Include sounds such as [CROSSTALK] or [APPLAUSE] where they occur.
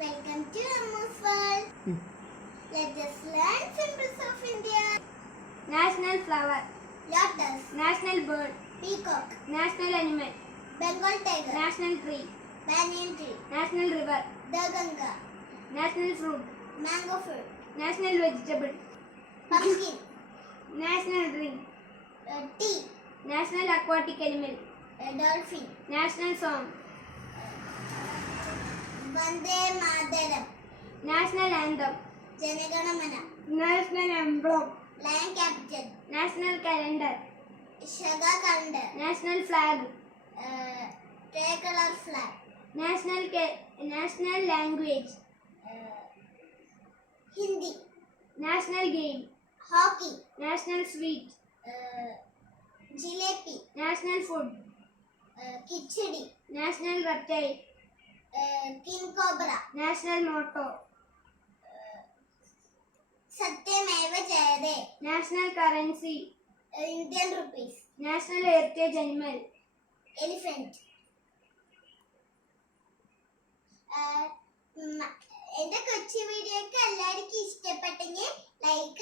Welcome to Ammo's World. Hmm. Let us learn symbols of India. national flower, Lotus, national bird, peacock, national animal, Bengal tiger, national tree, banyan tree, national river, the Ganga, national fruit, mango fruit, national vegetable, pumpkin, [COUGHS] national drink, uh, tea, national aquatic animal, uh, dolphin, national song, Vande Mataram, national anthem, Janaganamana, national emblem, land capital, national calendar, Shaga calendar, national flag, uh, tricolor flag, national ca- national language, uh, Hindi, national game, hockey, national sweet, uh, jalebi, national food, king cobra national motto Satyameva Jayate. National currency Indian rupees national heritage animal elephant എന്റെ കൊച്ചു video ഒക്കെ എല്ലാവർക്കും ഇഷ്ടപ്പെട്ടെങ്കിൽ like